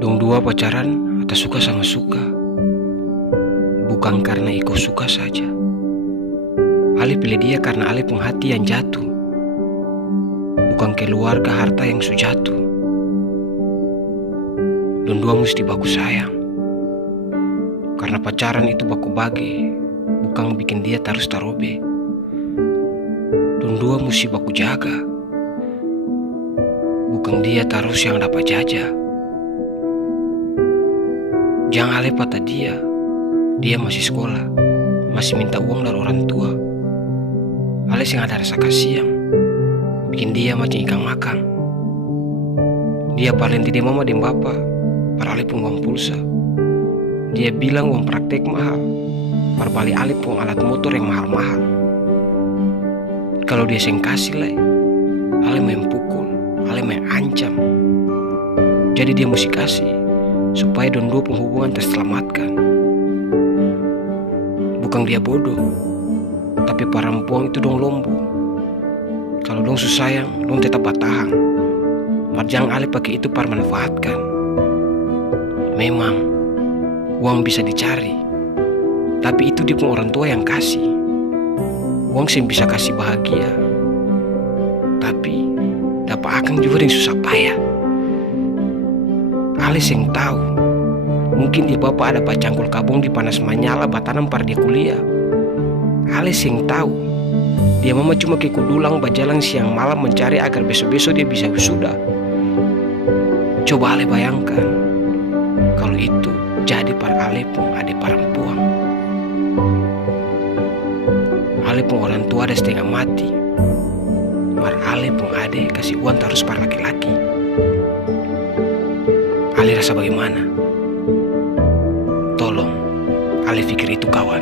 Dong dua pacaran atau suka sama suka, bukan karena iko suka saja. Ale pilih dia karena ale pun hati yang jatuh, bukan keluarga harta yang sujatuh. Dong dua mesti baku sayang, karena pacaran itu baku bagi, bukan bikin dia terus tarobe. Dong dua mesti baku jaga, bukan dia terus yang dapat jajah. Jangan ale patah dia masih sekolah, masih minta uang dari orang tua. Ale sing ada rasa kasihan, bikin dia macam ikan makan. Dia paling tidak mama dan bapa, para ale pun uang pulsa. Dia bilang uang praktek mahal, para balik ale pun alat motor yang mahal-mahal. Kalau dia sing kasih le, ale main pukul, ale main ancam. Jadi dia mesti kasih, supaya dong dua penghubungan terselamatkan. Bukan dia bodoh, tapi perempuan itu dong lombo. Kalau dong susayang, dong tetap bertahan. Marjang ale pakai itu manfaatkan. Memang uang bisa dicari, tapi itu dia pun orang tua yang kasih. Uang sih bisa kasih bahagia, tapi dapat akan juga yang susah payah. Ale sing tahu, mungkin dia bapak ada pacangkul kabung di panas menyala batanam par dia kuliah. Ale sing tahu, dia mama cuma ke kudulang bajalang siang malam mencari agar besok-besok dia bisa wisuda. Coba ale bayangkan, kalau itu jadi par ale pun adik perempuan. Ale pun orang tua ada setengah mati, mar ale pun adik kasih uang terus par laki-laki. Ale rasa bagaimana? Tolong, ale pikir itu kawan.